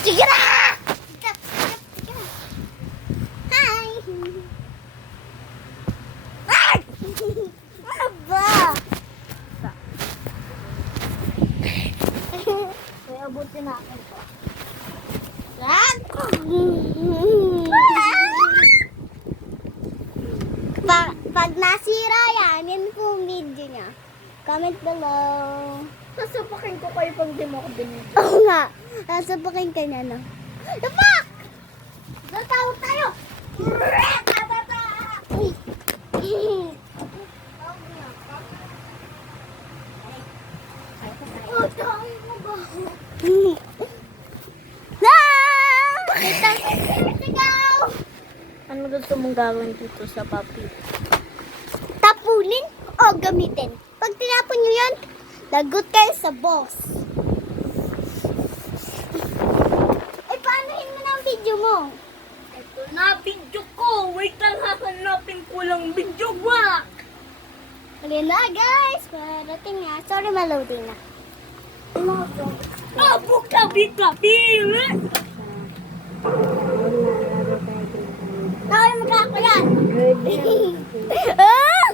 Sige na! Sige na. Hi! Ay! Ano ba? Kaya abutin natin to. Yan! Pag nasira yan po video niya. Comment below. Sasapakin ko kayo pag di mo ako binigyan. Oo nga. Sasapakin ka niya na. Lapak! Natawag tayo! Oh, tayo mo ba? Sigaw! Ano gusto mong gawin dito sa papi? Tapunin o gamitin? Pag tinapon nyo yan, lagot kayo sa boss. Eh, paanohin mo na ang video mo? Ito na video ko! Wait lang, hahanapin ko lang video ba? Halina na guys, parating na. Sorry, maloding na. Abo kabi-kabi! Nakay mo ako yan. Ah!